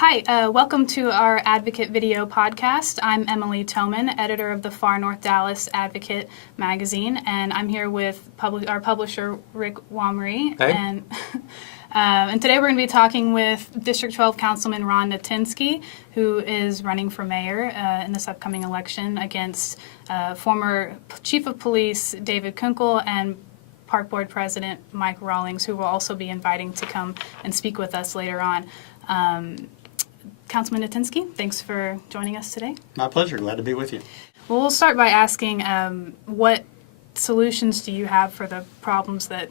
Hi, welcome to our Advocate video podcast. I'm Emily Toman, editor of the Far North Dallas Advocate magazine, and I'm here with our publisher, Rick Wamre. Hey. And today we're going to be talking with District 12 Councilman Ron Natinsky, who is running for mayor in this upcoming election against former Chief of Police David Kunkel and Park Board President Mike Rawlings, who we'll also be inviting to come and speak with us later on. Councilman Natinsky, thanks for joining us today. My pleasure. Glad to be with you. Well, we'll start by asking what solutions do you have for the problems that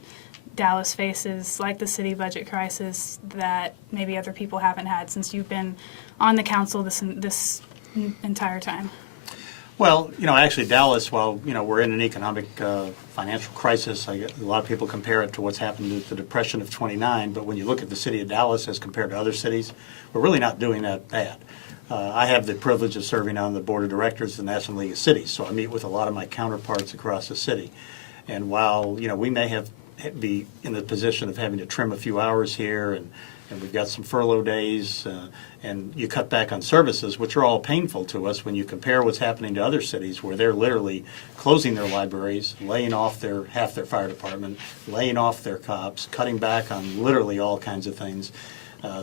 Dallas faces, like the city budget crisis, that maybe other people haven't had since you've been on the council this entire time? Well, actually Dallas, while, we're in an economic financial crisis, a lot of people compare it to what's happened to the Depression of '29, but when you look at the city of Dallas as compared to other cities, we're really not doing that bad. I have the privilege of serving on the board of directors of the National League of Cities, so I meet with a lot of my counterparts across the city. And while, we may be in the position of having to trim a few hours here, and we've got some furlough days, and you cut back on services, which are all painful to us when you compare what's happening to other cities where they're literally closing their libraries, laying off half their fire department, laying off their cops, cutting back on literally all kinds of things.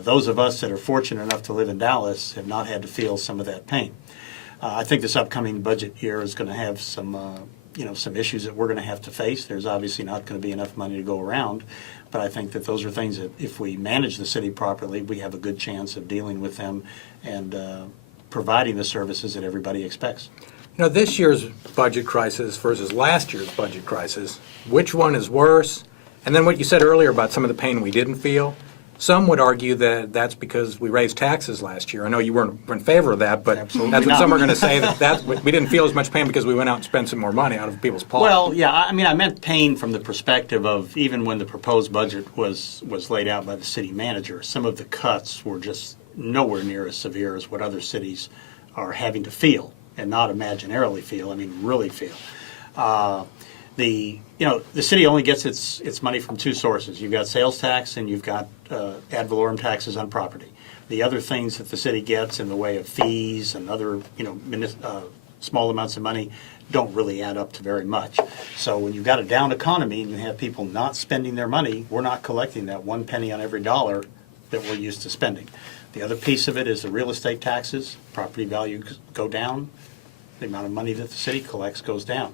Those of us that are fortunate enough to live in Dallas have not had to feel some of that pain. I think this upcoming budget year is going to have some issues that we're going to have to face. There's obviously not going to be enough money to go around, but I think that those are things that if we manage the city properly, we have a good chance of dealing with them and providing the services that everybody expects. This year's budget crisis versus last year's budget crisis, which one is worse? And then what you said earlier about some of the pain we didn't feel. Some would argue that that's because we raised taxes last year. I know you weren't in favor of that, but Absolutely that's what not. some are going to say, that we didn't feel as much pain because we went out and spent some more money out of people's pockets. Well, yeah, I meant pain from the perspective of even when the proposed budget was laid out by the city manager, some of the cuts were just nowhere near as severe as what other cities are having to feel, and not imaginarily feel, really feel. The city only gets its money from two sources. You've got sales tax and you've got ad valorem taxes on property. The other things that the city gets in the way of fees and other small amounts of money don't really add up to very much. So when you've got a down economy and you have people not spending their money, we're not collecting that 1 penny on every dollar that we're used to spending. The other piece of it is the real estate taxes. Property values go down. The amount of money that the city collects goes down.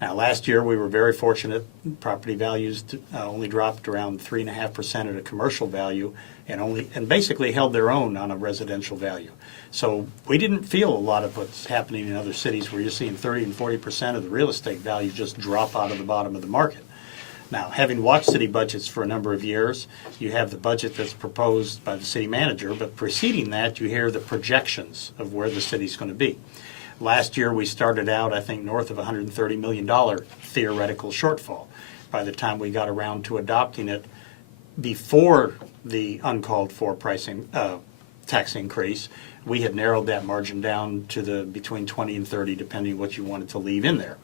Now, last year we were very fortunate. Property values only dropped around 3.5% at a commercial value, and basically held their own on a residential value. So we didn't feel a lot of what's happening in other cities where you're seeing 30 and 40% of the real estate value just drop out of the bottom of the market. Now, having watched city budgets for a number of years, you have the budget that's proposed by the city manager, but preceding that, you hear the projections of where the city's going to be. Last year, we started out, I think, north of $130 million theoretical shortfall. By the time we got around to adopting it before the uncalled for tax increase, we had narrowed that margin down to between 20 and 30, depending what you wanted to leave in there.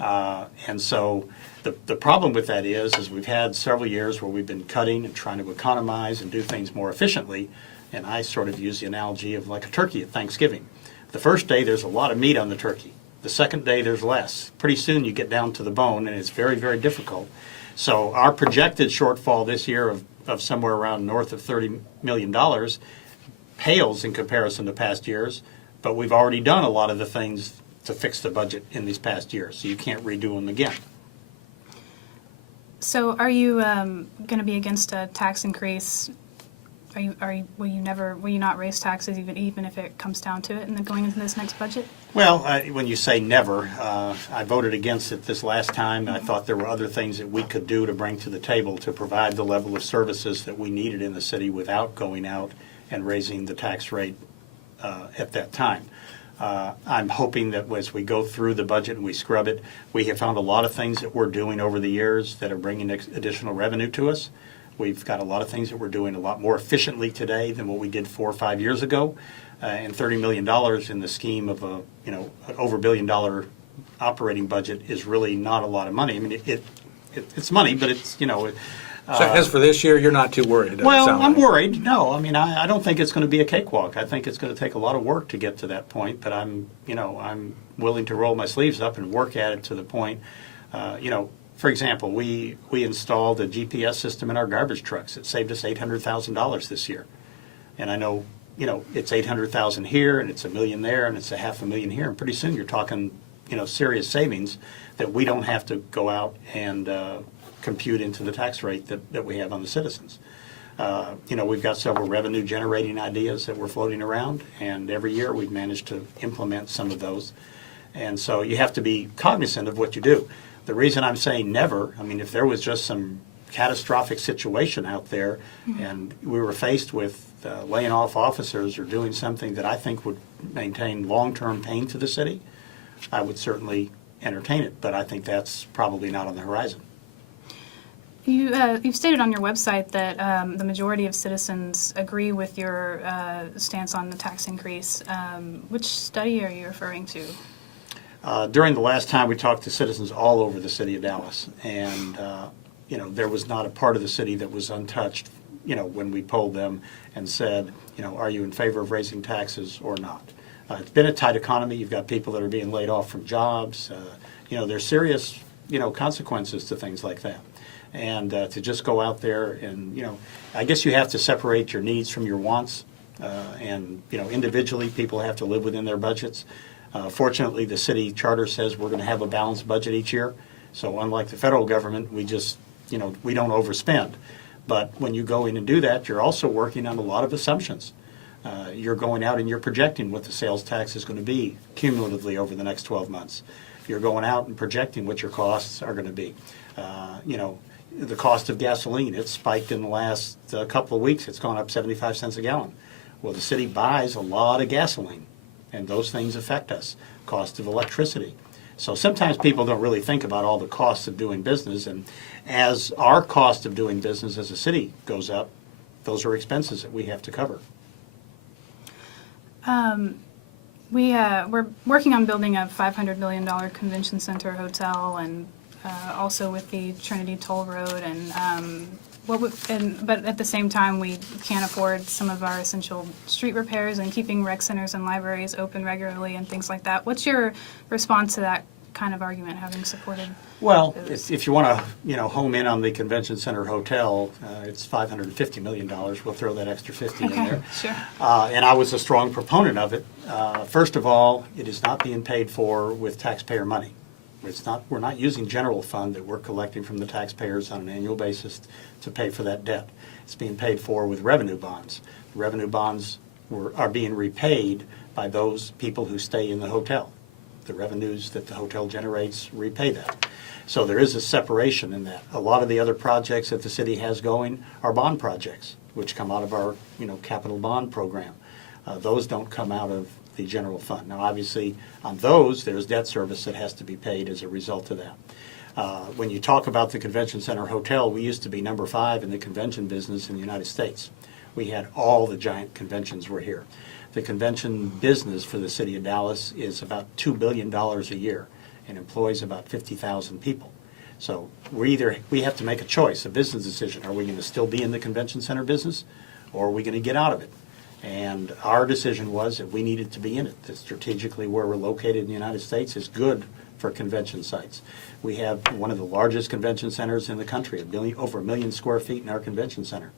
And so the problem with that is we've had several years where we've been cutting and trying to economize and do things more efficiently. And I sort of use the analogy of like a turkey at Thanksgiving. The first day, there's a lot of meat on the turkey. The second day, there's less. Pretty soon, you get down to the bone, and it's very, very difficult. So our projected shortfall this year of somewhere around north of $30 million pales in comparison to past years, but we've already done a lot of the things to fix the budget in these past years, so you can't redo them again. So are you going to be against a tax increase? Will you not raise taxes even if it comes down to it and then going into this next budget? Well, when you say never, I voted against it this last time. I thought there were other things that we could do to bring to the table to provide the level of services that we needed in the city without going out and raising the tax rate at that time. I'm hoping that as we go through the budget and we scrub it, we have found a lot of things that we're doing over the years that are bringing additional revenue to us. We've got a lot of things that we're doing a lot more efficiently today than what we did 4 or 5 years ago. And $30 million in the scheme of an over $1 billion operating budget is really not a lot of money. It's money, but it's So as for this year, you're not too worried, it doesn't Well, sound I'm like. worried. No, I mean, I don't think it's going to be a cakewalk. I think it's going to take a lot of work to get to that point, but I'm willing to roll my sleeves up and work at it to the point, for example, we installed a GPS system in our garbage trucks. It saved us $800,000 this year. And I know, it's 800,000 here and it's $1 million there and it's $500,000 here. And pretty soon you're talking, serious savings that we don't have to go out and compute into the tax rate that we have on the citizens. We've got several revenue generating ideas that we're floating around, and every year we've managed to implement some of those. And so you have to be cognizant of what you do. The reason I'm saying never, I mean, if there was just some catastrophic situation out there and we were faced with laying off officers or doing something that I think would maintain long-term pain to the city, I would certainly entertain it, but I think that's probably not on the horizon. You've stated on your website that the majority of citizens agree with your stance on the tax increase. Which study are you referring to? During the last time, we talked to citizens all over the city of Dallas, and there was not a part of the city that was untouched, when we polled them and said, are you in favor of raising taxes or not? It's been a tight economy. You've got people that are being laid off from jobs. There's serious, consequences to things like that. And to just go out there and, I guess you have to separate your needs from your wants. And, individually, people have to live within their budgets. Fortunately, the city charter says we're going to have a balanced budget each year. So unlike the federal government, we just, we don't overspend. But when you go in and do that, you're also working on a lot of assumptions. You're going out and you're projecting what the sales tax is going to be cumulatively over the next 12 months. You're going out and projecting what your costs are going to be. The cost of gasoline, it's spiked in the last couple of weeks. It's gone up 75 cents a gallon. Well, the city buys a lot of gasoline, and those things affect us. Cost of electricity. So sometimes people don't really think about all the costs of doing business, and as our cost of doing business as a city goes up, those are expenses that we have to cover. We're working on building a $500 million convention center hotel, and also with the Trinity Toll Road, and but at the same time we can't afford some of our essential street repairs and keeping rec centers and libraries open regularly and things like that. What's your response to that kind of argument, having supported? Well, if you want to, home in on the convention center hotel, it's $550 million. We'll throw that extra 50 in there. Sure. And I was a strong proponent of it. First of all, it is not being paid for with taxpayer money. We're not using general fund that we're collecting from the taxpayers on an annual basis to pay for that debt. It's being paid for with revenue bonds. The revenue bonds are being repaid by those people who stay in the hotel. The revenues that the hotel generates repay that. So there is a separation in that. A lot of the other projects that the city has going are bond projects, which come out of our capital bond program. Those don't come out of the general fund. Now, obviously, on those, there's debt service that has to be paid as a result of that. When you talk about the convention center hotel, we used to be number 5 in the convention business in the United States. We had all the giant conventions were here. The convention business for the city of Dallas is about $2 billion a year and employs about 50,000 people. So we have to make a choice, a business decision. Are we going to still be in the convention center business, or are we going to get out of it? And our decision was that we needed to be in it, that strategically where we're located in the United States is good for convention sites. We have one of the largest convention centers in the country, over 1 million square feet in our convention center.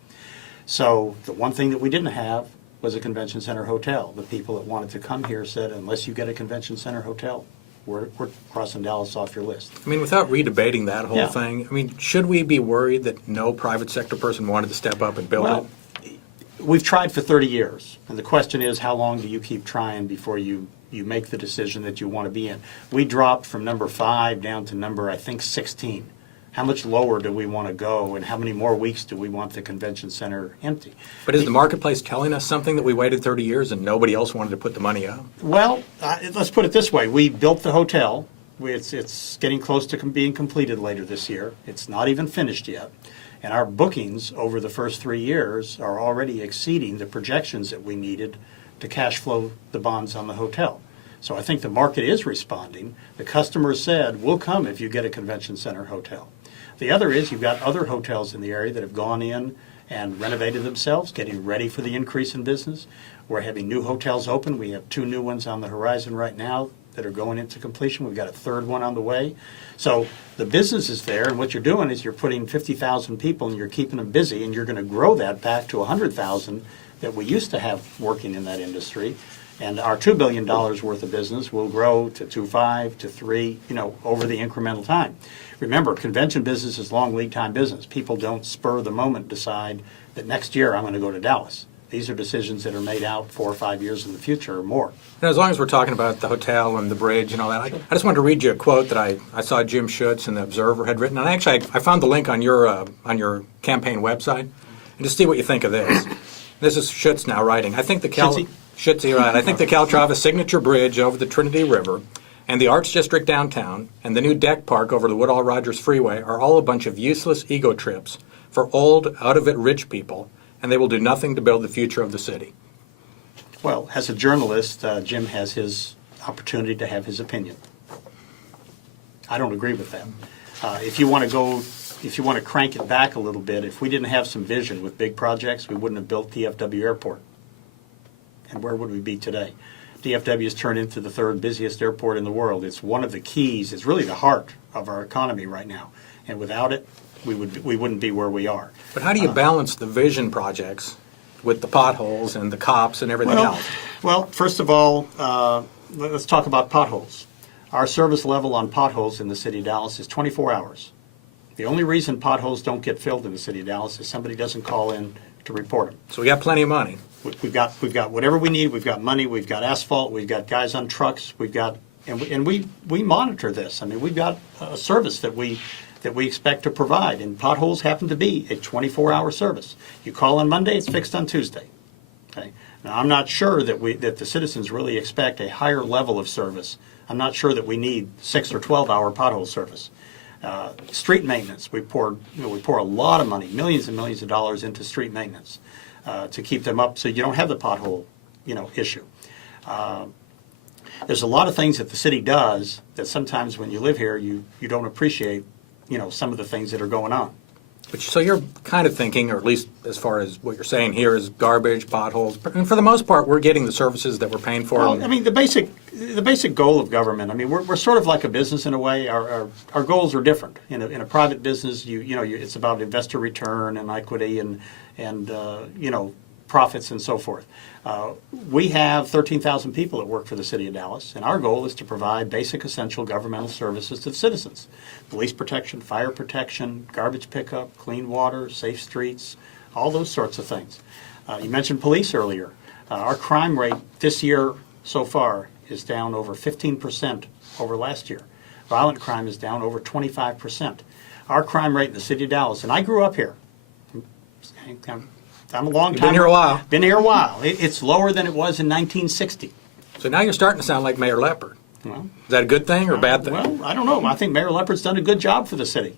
So the one thing that we didn't have was a convention center hotel. The people that wanted to come here said, unless you get a convention center hotel, we're crossing Dallas off your list. I mean, without redebating that whole Yeah. thing, I mean, should we be worried that no private sector person wanted to step up and build Well, we've tried for 30 years, and the question is, how long do you keep trying before you make the decision that you want to be in? We dropped from number 5 down to number, I think, 16. How much lower do we want to go, and how many more weeks do we want the convention center empty? But is the marketplace telling us something that we waited 30 years and nobody else wanted to put the money up? Well, let's put it this way. We built the hotel. It's getting close to being completed later this year. It's not even finished yet. And our bookings over the first 3 years are already exceeding the projections that we needed to cash flow the bonds on the hotel. So I think the market is responding. The customer said, we'll come if you get a convention center hotel. The other is you've got other hotels in the area that have gone in and renovated themselves, getting ready for the increase in business. We're having new hotels open. We have 2 new ones on the horizon right now that are going into completion. We've got a 3rd one on the way. So the business is there, and what you're doing is you're putting 50,000 people and you're keeping them busy, and you're going to grow that back to 100,000 that we used to have working in that industry. And our $2 billion worth of business will grow to 2.5 to 3, over the incremental time. Remember, convention business is long lead time business. People don't spur of the moment decide that next year I'm going to go to Dallas. These are decisions that are made out 4 or 5 years in the future or more. And as long as we're talking about the hotel and the bridge and all that, I just wanted to read you a quote that I saw Jim Schutze in the Observer had written. And I found the link on your campaign website, and just see what you think of this. This is Schutze now writing. I think the Schutze, right? I think the Caltrava signature bridge over the Trinity River and the Arts District downtown and the new deck park over the Woodall Rogers Freeway are all a bunch of useless ego trips for old, out-of-it rich people, and they will do nothing to build the future of the city. Well, as a journalist, Jim has his opportunity to have his opinion. I don't agree with that. If you want to crank it back a little bit, if we didn't have some vision with big projects, we wouldn't have built DFW Airport. And where would we be today? DFW has turned into the 3rd busiest airport in the world. It's one of the keys. It's really the heart of our economy right now. And without it, we wouldn't be where we are. But how do you balance the vision projects with the potholes and the cops and everything else? Well, first of all, let's talk about potholes. Our service level on potholes in the city of Dallas is 24 hours. The only reason potholes don't get filled in the city of Dallas is somebody doesn't call in to report them. So we got plenty of money. We've got whatever we need. We've got money. We've got asphalt. We've got guys on trucks. And we monitor this. I mean, we've got a service that we expect to provide, and potholes happen to be a 24-hour service. You call on Monday, it's fixed on Tuesday. Okay. Now, I'm not sure that the citizens really expect a higher level of service. I'm not sure that we need 6 or 12-hour pothole service. Street maintenance, we pour a lot of money, millions and millions of dollars into street maintenance to keep them up so you don't have the pothole, issue. There's a lot of things that the city does that sometimes when you live here you don't appreciate, some of the things that are going on. So you're kind of thinking, or at least as far as what you're saying here, is garbage, potholes, and for the most part, we're getting the services that we're paying for. Well, I mean, the basic goal of government. I mean, we're sort of like a business in a way. Our goals are different. In a private business, it's about investor return and equity and profits and so forth. We have 13,000 people that work for the city of Dallas, and our goal is to provide basic essential governmental services to the citizens. Police protection, fire protection, garbage pickup, clean water, safe streets, all those sorts of things. You mentioned police earlier. Our crime rate this year so far is down over 15% over last year. Violent crime is down over 25%. Our crime rate in the city of Dallas, and I grew up here. I'm a long time. Been here a while. Been here a while. It's lower than it was in 1960. So now you're starting to sound like Mayor Leopard. Well, is that a good thing or a bad thing? Well, I don't know. I think Mayor Leopard's done a good job for the city.